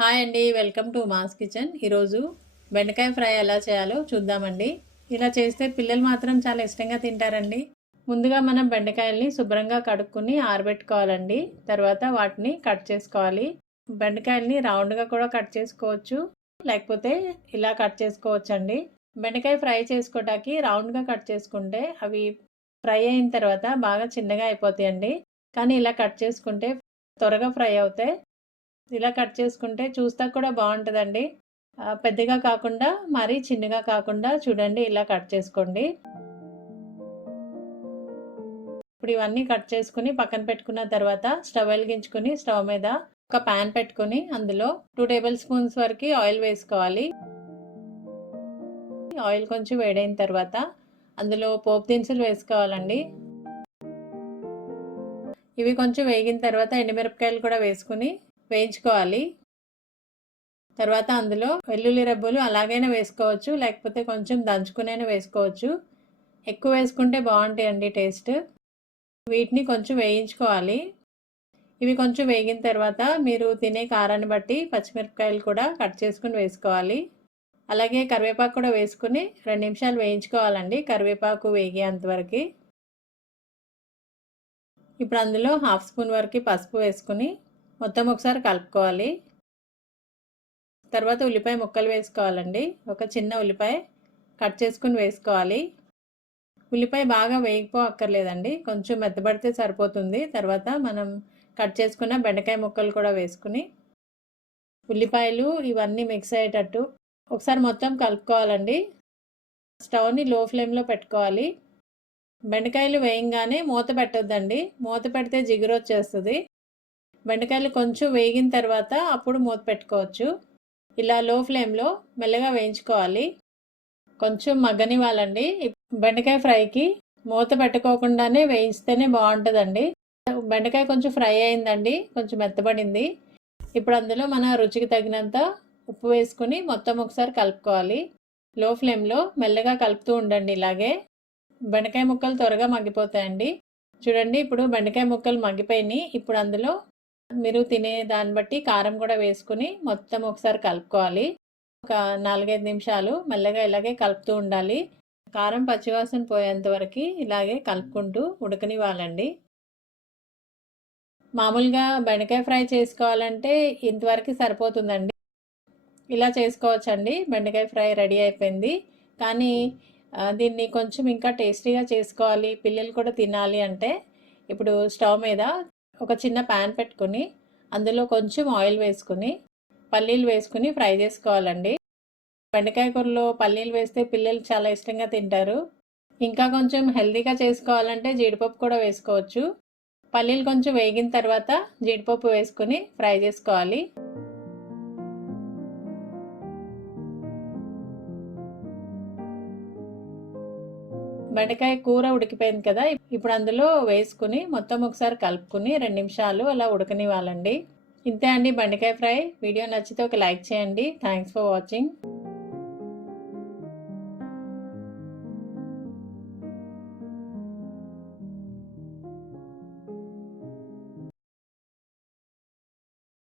Hi అండి welcome to mass kitchen. ఈరోజు బెండకాయ ఫ్రై ఎలా చేయాలో చూద్దామండి. ఇలా చేస్తే పిల్లలు మాత్రం చాలా ఇష్టంగా తింటారండి. ముందుగా మనం బెండకాయల్ని శుభ్రంగా కడుక్కుని ఆరబెట్టుకోవాలండి. తర్వాత వాటిని కట్ చేసుకోవాలి. బెండకాయల్ని రౌండ్గా కూడా కట్ చేసుకోవచ్చు లేకపోతే ఇలా కట్ చేసుకోవచ్చు అండి బెండకాయ ఫ్రై చేసుకోవటానికి రౌండ్గా కట్ చేసుకుంటే అవి ఫ్రై అయిన తర్వాత బాగా చిన్నగా అయిపోతాయండి. కానీ ఇలా కట్ చేసుకుంటే త్వరగా ఫ్రై అవుతాయి. ఇలా కట్ చేసుకుంటే చూస్తా కూడా బాగుంటుందండి. పెద్దగా కాకుండా మరీ చిన్నగా కాకుండా చూడండి ఇలా కట్ చేసుకోండి. ఇప్పుడు ఇవన్నీ కట్ చేసుకుని పక్కన పెట్టుకున్న తర్వాత స్టవ్ వెలిగించుకుని స్టవ్ మీద ఒక ప్యాన్ పెట్టుకుని అందులో టూ టేబుల్ స్పూన్స్ వరకు ఆయిల్ వేసుకోవాలి. ఆయిల్ కొంచెం వేడైన తర్వాత అందులో పోపు దినుసులు వేసుకోవాలండి. ఇవి కొంచెం వేగిన తర్వాత ఎండుమిరపకాయలు కూడా వేసుకుని వేయించుకోవాలి. తర్వాత అందులో వెల్లుల్లి రబ్బులు అలాగైనా వేసుకోవచ్చు లేకపోతే కొంచెం దంచుకునైనా వేసుకోవచ్చు. ఎక్కువ వేసుకుంటే బాగుంటాయండి టేస్ట్. వీటిని కొంచెం వేయించుకోవాలి. ఇవి కొంచెం వేగిన తర్వాత మీరు తినే కారాన్ని బట్టి పచ్చిమిరపకాయలు కూడా కట్ చేసుకుని వేసుకోవాలి. అలాగే కరివేపాకు కూడా వేసుకుని రెండు నిమిషాలు వేయించుకోవాలండి కరివేపాకు వేగేంతవరకు ఇప్పుడు అందులో హాఫ్ స్పూన్ వరకు పసుపు వేసుకుని మొత్తం ఒకసారి కలుపుకోవాలి. తర్వాత ఉల్లిపాయ ముక్కలు వేసుకోవాలండి. ఒక చిన్న ఉల్లిపాయ కట్ చేసుకుని వేసుకోవాలి. ఉల్లిపాయ బాగా వేగిపో అక్కర్లేదండి కొంచెం మెత్తబడితే సరిపోతుంది. తర్వాత మనం కట్ చేసుకున్న బెండకాయ ముక్కలు కూడా వేసుకుని ఉల్లిపాయలు ఇవన్నీ మిక్స్ అయ్యేటట్టు ఒకసారి మొత్తం కలుపుకోవాలండి. స్టవ్ని లో ఫ్లేమ్లో పెట్టుకోవాలి. బెండకాయలు వేయంగానే మూత పెట్టొద్దండి. మూత పెడితే జిగురు వచ్చేస్తుంది. బెండకాయలు కొంచెం వేగిన తర్వాత అప్పుడు మూత పెట్టుకోవచ్చు. ఇలా లో ఫ్లేమ్లో మెల్లగా వేయించుకోవాలి. కొంచెం మగ్గనివ్వాలండి. బెండకాయ ఫ్రైకి మూత పెట్టుకోకుండానే వేయిస్తేనే బాగుంటుందండి. బెండకాయ కొంచెం ఫ్రై అయిందండి. కొంచెం మెత్తబడింది. ఇప్పుడు అందులో మన రుచికి తగినంత ఉప్పు వేసుకుని మొత్తం ఒకసారి కలుపుకోవాలి. లో ఫ్లేమ్లో మెల్లగా కలుపుతూ ఉండండి ఇలాగే. బెండకాయ ముక్కలు త్వరగా మగ్గిపోతాయండి. చూడండి ఇప్పుడు బెండకాయ ముక్కలు మగ్గిపోయినాయి. ఇప్పుడు అందులో మీరు తినే దాన్ని బట్టి కారం కూడా వేసుకుని మొత్తం ఒకసారి కలుపుకోవాలి. ఒక నాలుగైదు నిమిషాలు మెల్లగా ఇలాగే కలుపుతూ ఉండాలి. కారం పచ్చివాసన పోయేంత వరకు ఇలాగే కలుపుకుంటూ ఉడకనివ్వాలండి. మామూలుగా బెండకాయ ఫ్రై చేసుకోవాలంటే ఇంతవరకు సరిపోతుందండి. ఇలా చేసుకోవచ్చండి. బెండకాయ ఫ్రై రెడీ అయిపోయింది. కానీ దీన్ని కొంచెం ఇంకా టేస్టీగా చేసుకోవాలి. పిల్లలు కూడా తినాలి అంటే ఇప్పుడు స్టవ్ మీద ఒక చిన్న ప్యాన్ పెట్టుకుని అందులో కొంచెం ఆయిల్ వేసుకుని పల్లీలు వేసుకుని ఫ్రై చేసుకోవాలండి. బెండకాయ కూరలో పల్లీలు వేస్తే పిల్లలు చాలా ఇష్టంగా తింటారు. ఇంకా కొంచెం హెల్దీగా చేసుకోవాలంటే జీడిపప్పు కూడా వేసుకోవచ్చు. పల్లీలు కొంచెం వేగిన తర్వాత జీడిపప్పు వేసుకుని ఫ్రై చేసుకోవాలి. బెండకాయ కూర ఉడికిపోయింది కదా ఇప్పుడు అందులో వేసుకుని మొత్తం ఒకసారి కలుపుకుని రెండు నిమిషాలు అలా ఉడకనివ్వాలండి. ఇంతే అండి బెండకాయ ఫ్రై. వీడియో నచ్చితే ఒక లైక్ చేయండి. Thanks for watching